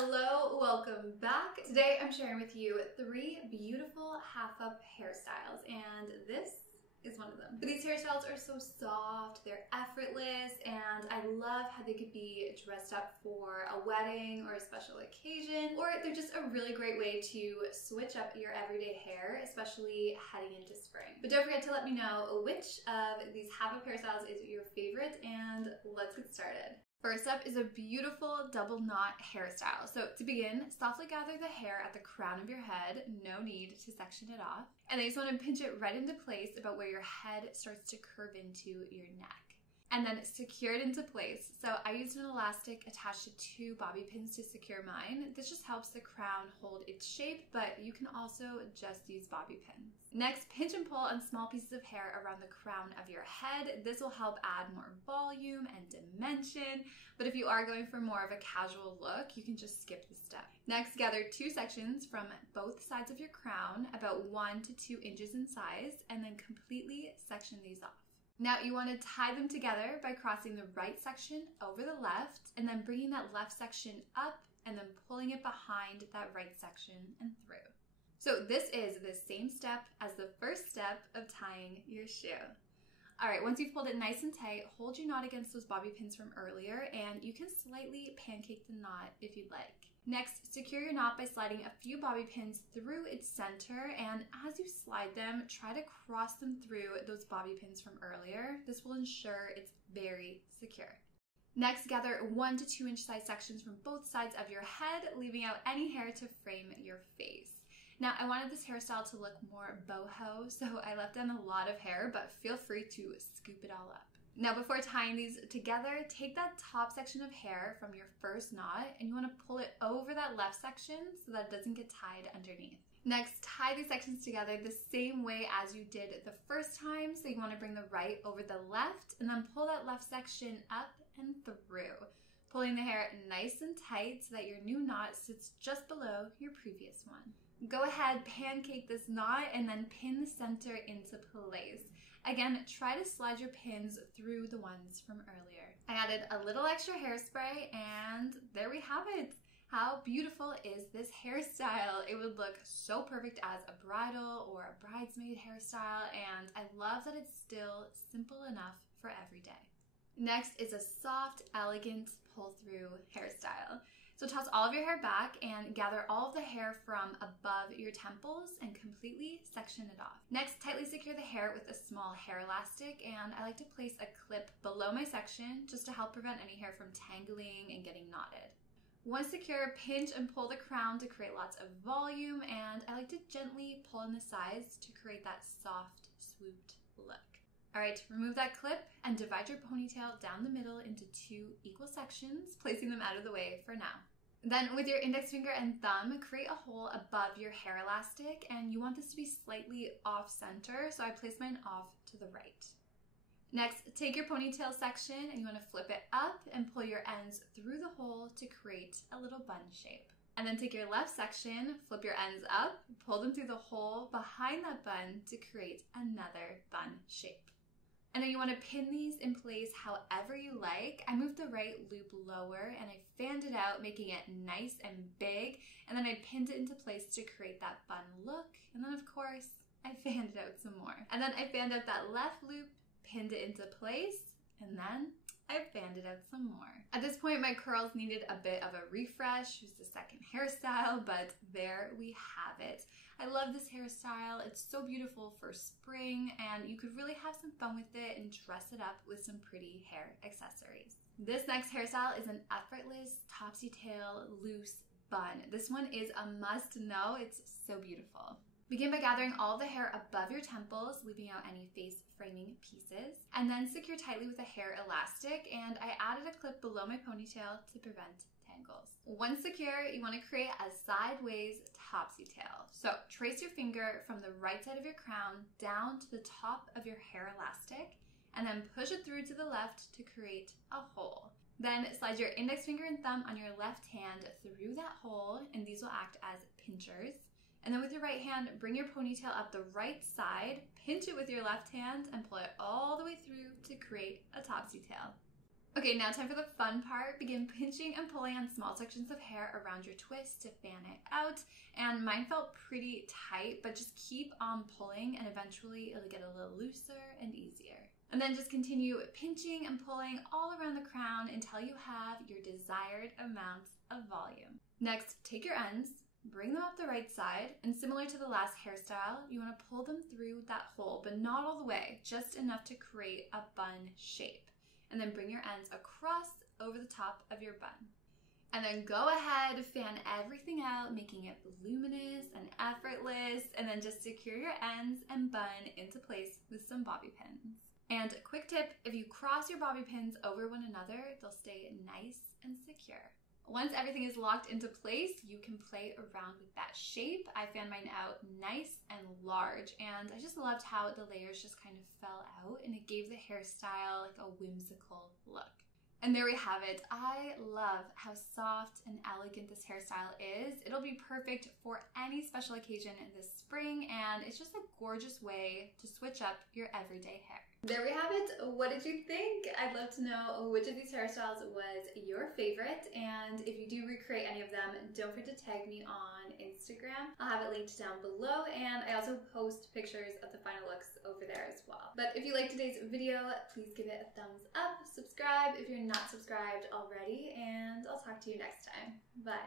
Hello, welcome back. Today I'm sharing with you 3 beautiful half-up hairstyles, and this is one of them. These hairstyles are so soft, they're effortless, and I love how they could be dressed up for a wedding or a special occasion, or they're just a really great way to switch up your everyday hair, especially heading into spring. But don't forget to let me know which of these half-up hairstyles is your favorite, and let's get started. First up is a beautiful double knot hairstyle. So to begin, softly gather the hair at the crown of your head, no need to section it off. And then you just want to pinch it right into place about where your head starts to curve into your neck. And then secure it into place. So I used an elastic attached to 2 bobby pins to secure mine. This just helps the crown hold its shape, but you can also just use bobby pins. Next, pinch and pull on small pieces of hair around the crown of your head. This will help add more volume and dimension, but if you are going for more of a casual look, you can just skip this step. Next, gather 2 sections from both sides of your crown, about 1 to 2 inches in size, and then completely section these off. Now you want to tie them together by crossing the right section over the left and then bringing that left section up and then pulling it behind that right section and through. So this is the same step as the first step of tying your shoe. All right, once you've pulled it nice and tight, hold your knot against those bobby pins from earlier, and you can slightly pancake the knot if you'd like. Next, secure your knot by sliding a few bobby pins through its center, and as you slide them, try to cross them through those bobby pins from earlier. This will ensure it's very secure. Next, gather 1 to 2 inch size sections from both sides of your head, leaving out any hair to frame your face. Now, I wanted this hairstyle to look more boho, so I left in a lot of hair, but feel free to scoop it all up. Now, before tying these together, take that top section of hair from your first knot and you want to pull it over that left section so that it doesn't get tied underneath. Next, tie these sections together the same way as you did the first time. So you want to bring the right over the left and then pull that left section up and through, pulling the hair nice and tight so that your new knot sits just below your previous one. Go ahead, pancake this knot, and then pin the center into place. Again, try to slide your pins through the ones from earlier. I added a little extra hairspray, and there we have it. How beautiful is this hairstyle? It would look so perfect as a bridal or a bridesmaid hairstyle, and I love that it's still simple enough for every day. Next is a soft, elegant pull-through hairstyle. So toss all of your hair back and gather all of the hair from above your temples and completely section it off. Next, tightly secure the hair with a small hair elastic, and I like to place a clip below my section just to help prevent any hair from tangling and getting knotted. Once secure, pinch and pull the crown to create lots of volume, and I like to gently pull in the sides to create that soft, swooped look. All right, remove that clip and divide your ponytail down the middle into 2 equal sections, placing them out of the way for now. Then with your index finger and thumb, create a hole above your hair elastic, and you want this to be slightly off center, so I place mine off to the right. Next, take your ponytail section and you want to flip it up and pull your ends through the hole to create a little bun shape. And then take your left section, flip your ends up, pull them through the hole behind that bun to create another bun shape. And then you want to pin these in place however you like. I moved the right loop lower and I fanned it out, making it nice and big. And then I pinned it into place to create that bun look. And then of course, I fanned it out some more. And then I fanned out that left loop, pinned it into place, and then I fanned it out some more. At this point, my curls needed a bit of a refresh. It was the second hairstyle, but there we have it. I love this hairstyle. It's so beautiful for spring, and you could really have some fun with it and dress it up with some pretty hair accessories. This next hairstyle is an effortless Topsy tail loose bun. This one is a must know. It's so beautiful. Begin by gathering all the hair above your temples, leaving out any face framing pieces, and then secure tightly with a hair elastic, and I added a clip below my ponytail to prevent tangles. Once secure, you want to create a sideways Topsy tail. So trace your finger from the right side of your crown down to the top of your hair elastic, and then push it through to the left to create a hole. Then slide your index finger and thumb on your left hand through that hole, and these will act as pinchers. And then with your right hand, bring your ponytail up the right side, pinch it with your left hand, and pull it all the way through to create a Topsy tail. Okay, now time for the fun part. Begin pinching and pulling on small sections of hair around your twist to fan it out. And mine felt pretty tight, but just keep on pulling and eventually it'll get a little looser and easier. And then just continue pinching and pulling all around the crown until you have your desired amount of volume. Next, take your ends, bring them up the right side, and similar to the last hairstyle, you want to pull them through that hole, but not all the way, just enough to create a bun shape. And then bring your ends across over the top of your bun. And then go ahead, fan everything out, making it voluminous and effortless, and then just secure your ends and bun into place with some bobby pins. And a quick tip, if you cross your bobby pins over one another, they'll stay nice and secure. Once everything is locked into place, you can play around with that shape. I fan mine out nice and large, and I just loved how the layers just kind of fell out and it gave the hairstyle like a whimsical look. And there we have it. I love how soft and elegant this hairstyle is. It'll be perfect for any special occasion in this spring, and it's just a gorgeous way to switch up your everyday hair. There we have it. What did you think? I'd love to know which of these hairstyles was your favorite, and if you do recreate any of them, don't forget to tag me on Instagram. I'll have it linked down below, and I also post pictures of the final looks over there as well. But if you liked today's video, please give it a thumbs up, subscribe if you're not subscribed already, and I'll talk to you next time. Bye.